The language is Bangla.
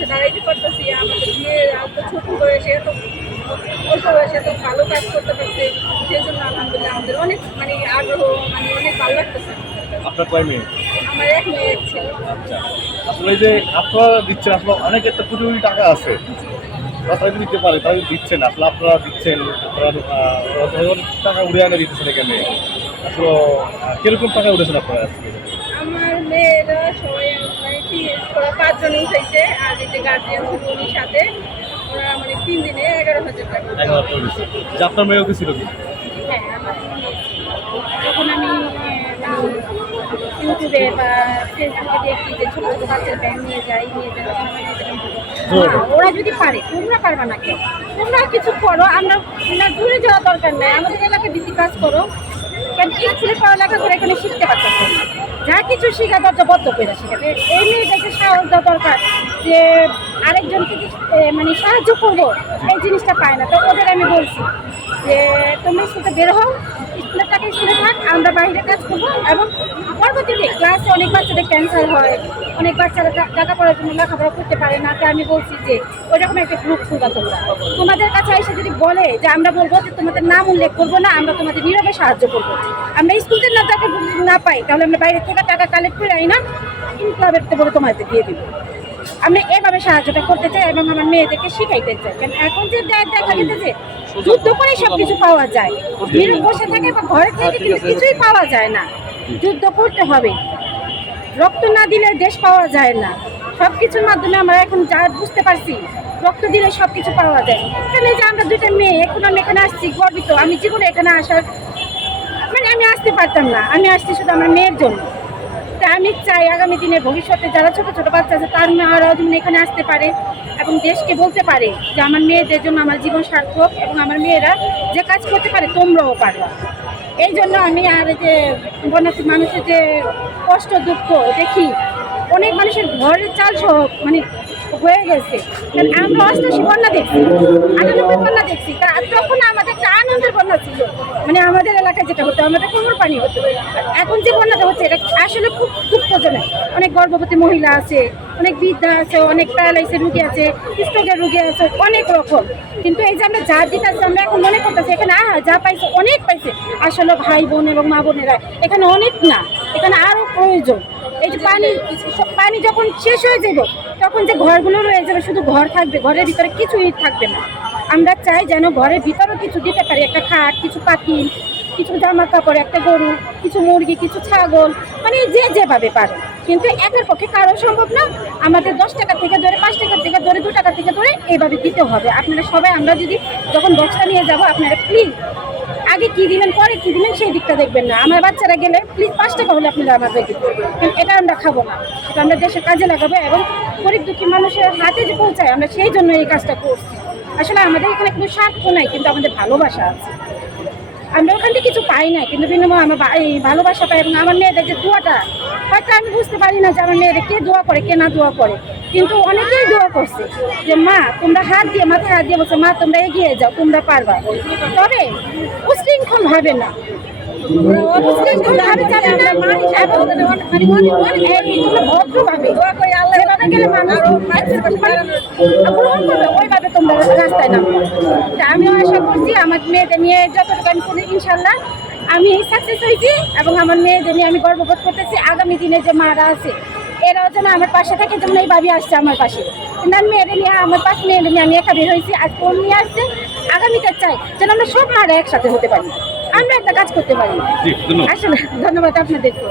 পাশে দাঁড়াইতে পারতেছি আমাদের মেয়েরা এত ছোট বয়সে এত অল্প বয়সে এত ভালো কাজ করতে পারছে সেই জন্য আলহামদুলিল্লাহ আমাদের অনেক মানে আগ্রহ মানে অনেক ভালো লাগতেছে। আপনার কয় মেয়ে? আমার এক মেয়ে এক ছেলে। আচ্ছা। আসলে যে আপনারা দিচ্ছেন আসলে অনেকের তো কোটি কোটি টাকা আছে। তারা দিতে পারে তারা দিচ্ছেন। আসলে আপনারা দিচ্ছেন আপনারা টাকা উড়ে আনে দিতেছেন এখানে। আসলে কীরকম টাকা উঠেছেন আপনারা আজকে? মেয়েরা সবাই মানে ওরা পাঁচজন উঠেছে আর এই যে গার্জিয়ান ছিল উনির সাথে ওরা মানে তিন দিনে এগারো হাজার টাকা। এক হাজার টাকা। দিচ্ছে যে আপনার মেয়েও কি ছিল হ্যাঁ যখন আমি আহ, ইউটিউবে বা ফেসবুকে দেখি যে ছোটো ছোটো বাচ্চার ব্যায়াম নিয়ে যাই নিয়ে যাই তখন আমি যেতাম, "মা, ওরা যদি পারে তোমরা পারবা না কেন? তোমরা কিছু করো আমরা না দূরে যাওয়া দরকার নাই। আমাদের এলাকায় দিদি কাজ করো। কারণ স্কুলে পড়ালেখা করে এখানে শিখতে না। যা কিছু শেখা দরকার, বদ্ধ করে শেখাতে এই মেয়েটাকে সাহস দেওয়া দরকার যে আরেকজনকে মানে সাহায্য করব, এই জিনিসটা পায় না। তো ওদের আমি বলছি যে তুমি স্কুলে বের হও, স্কুলের টাকা স্কুলে থাক, আমরা বাইরে কাজ করব এবং পরবর্তীতে অনেক বাচ্চাদের ক্যান্সার হয় অনেক বাচ্চারা টাকা পড়ার জন্য লেখাপড়া করতে পারে না তো আমি বলছি যে ওইরকম একটা গ্রুপ খুলবা তোমরা। তোমাদের কাছে এসে যদি বলে যে আমরা বলব যে তোমাদের নাম উল্লেখ করব না আমরা তোমাদের নীরবে সাহায্য করব। আমরা স্কুলের না টাকা না পাই তাহলে আমরা বাইরে থেকে টাকা কালেক্ট করে আই না ক্লাবের বলে তোমাদের দিয়ে দিব। আমরা এভাবে সাহায্যটা করতে চাই এবং আমার মেয়েদেরকে শিখাইতে চাই। কারণ এখন যে দেখা গেছে যুদ্ধ করে সব কিছু পাওয়া। যায়। বসে থাকে বা ঘরে থেকে কিন্তু কিছুই পাওয়া যায় না। যুদ্ধ করতে হবে। রক্ত না দিলে দেশ পাওয়া যায় না। সব কিছুর মাধ্যমে আমরা এখন যা বুঝতে পারছি, রক্ত দিলে সব কিছু পাওয়া যায়। এখানে যে আমরা দুইটা মেয়ে, এখন আমি এখানে আসছি, গর্বিত। আমি জীবনে এখানে আসার মানে আমি আসতে পারতাম না। আমি আসছি শুধু আমার মেয়ের জন্য। তা আমি চাই আগামী দিনে ভবিষ্যতে যারা ছোট ছোট বাচ্চা আছে, তার মেয়েরাও যেন এখানে আসতে পারে এবং দেশকে বলতে পারে যে, আমার মেয়েদের জন্য আমার জীবন সার্থক এবং আমার মেয়েরা যে কাজ করতে পারে, তোমরাও পারো। এই জন্য আমি আর যে বন্যার্থী মানুষের যে কষ্ট, দুঃখ দেখি অনেক মানুষের ঘরের চাল সহ মানে হয়ে গেছে। আমরা অষ্টাশি বন্যা দেখছি, আটানব্বই বন্যা দেখছি। তখন আমাদের চা আনন্দের বন্যা ছিল। মানে আমাদের এলাকায় যেটা হতো, আমাদের কোমর পানি হতো। এখন যে বন্যাটা হচ্ছে, এটা আসলে খুব দুঃখজনক। অনেক গর্ভবতী মহিলা আছে, অনেক বৃদ্ধা আছে, অনেক প্যারালাইসের রুগী আছে স্ট্রোকের রুগী আছে, অনেক রকম। কিন্তু এই যে আমরা যা দিতেছি, আমরা এখন মনে করতেছি, এখানে আহা, যা পাইছে, অনেক পাইছে। আসলে ভাই বোন এবং মা বোনেরা, এখানে অনেক না, এখানে আরও প্রয়োজন। এই যে পানি পানি যখন শেষ হয়ে যাব, তখন যে ঘরগুলো রয়ে যাবে, শুধু ঘর থাকবে, ঘরের ভিতরে কিছুই থাকবে না। আমরা চাই যেন ঘরের ভিতরেও কিছু দিতে পারি, একটা খাট, কিছু পাতিল কিছু জামা কাপড় একটা গরু, কিছু মুরগি, কিছু ছাগল মানে যে যেভাবে পারে। কিন্তু একের পক্ষে কারও সম্ভব না। আমাদের দশ টাকা থেকে ধরে, পাঁচ টাকা থেকে ধরে, দু টাকা থেকে ধরে এইভাবে দিতে হবে। আপনারা সবাই, আমরা যদি যখন বক্সটা নিয়ে যাব, আপনারা প্লিজ আগে কি দিবেন, পরে কি দিবেন, সেই দিকটা দেখবেন না। আমার বাচ্চারা গেলে প্লিজ পাঁচ টাকা হলে আপনারা আমাদের দিবেন কিন্তু এটা আমরা খাব না। এটা আমরা দেশের কাজে লাগাবো এবং গরিব দুঃখী মানুষের হাতে যে পৌঁছায়, আমরা সেই জন্য এই কাজটা করছি। আসলে আমাদের এখানে কোনো স্বার্থ নাই, কিন্তু আমাদের ভালোবাসা আছে। আমরা ওখান থেকে কিছু পাই না কিন্তু বিনিময়ে আমার এই ভালোবাসা পাই এবং আমার মেয়েদের যে দোয়াটা, হয়তো আমি বুঝতে পারি না যে আমার মেয়েদের কে দোয়া করে, কে না দোয়া করে। কিন্তু অনেকেই দোয়া করছে যে, মা, তোমরা হাত দিয়ে, মাথায় হাত দিয়ে বলছো, মা, তোমরা এগিয়ে যাও, তোমরা পারবা। তবে উশৃঙ্খল হবে না ভদ্রভাবে যেভাবে গেলে মানুষ গ্রহণ করবে ওইভাবে তোমরা রাস্তায় নামো তা আমিও আশা করছি আমার মেয়েদের নিয়ে যতটুকু আমি করি ইনশাল্লাহ আমি সাকসেস হয়েছি এবং আমার মেয়েদের নিয়ে আমি গর্ববোধ করতেছি। আগামী দিনে যে মারা আছে এরাও যেন আমার পাশে থাকে যেমন এই ভাবি আসছে আমার পাশে। কিন্তু আমি মেয়েদের নিয়ে আমার পাশে মেয়েদের নিয়ে আমি একা বের হয়েছি আজ ফোন নিয়ে আসছে আগামীতে চাই যেন আমরা সব মারা একসাথে হতে পারি। আমরা একটা কাজ করতে পারি। আসলে ধন্যবাদ আপনাদেরকে